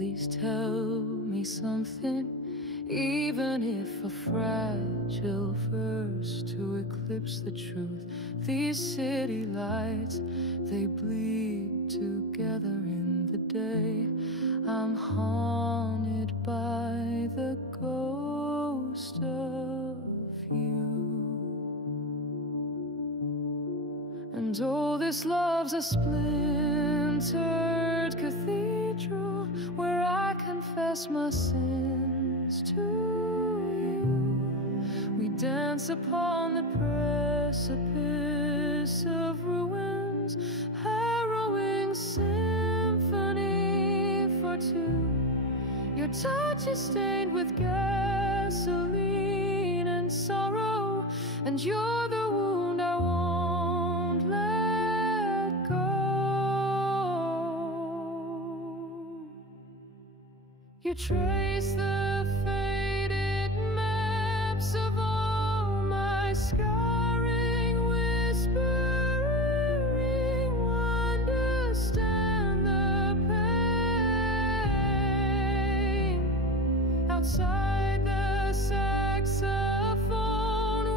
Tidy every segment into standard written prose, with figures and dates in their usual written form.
please tell me something, even if a fragile verse to eclipse the truth. These city lights, they bleed together in the day. I'm haunted by the ghost of you. And oh, this love's a splintered cathedral where I confess my sins to you. We dance upon the precipice of ruins, harrowing symphony for two. Your touch is stained with gasoline and sorrow, and you're the wound I won't let go. You trace the faded maps of all my scarring, whispering, understand the pain. Outside the saxophone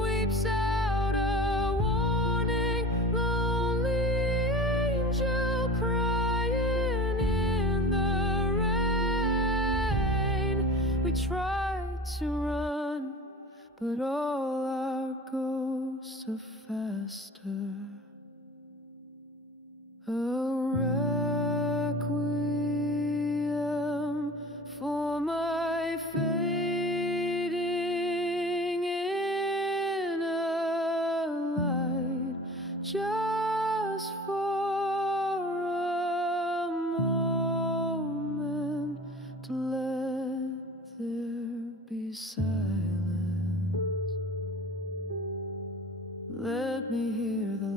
weeps out a warning, lonely angel crying in the rain. We tried to run, but all our ghosts are faster. A requiem for my fading inner light, just for a moment, to let there be silence. Let me hear the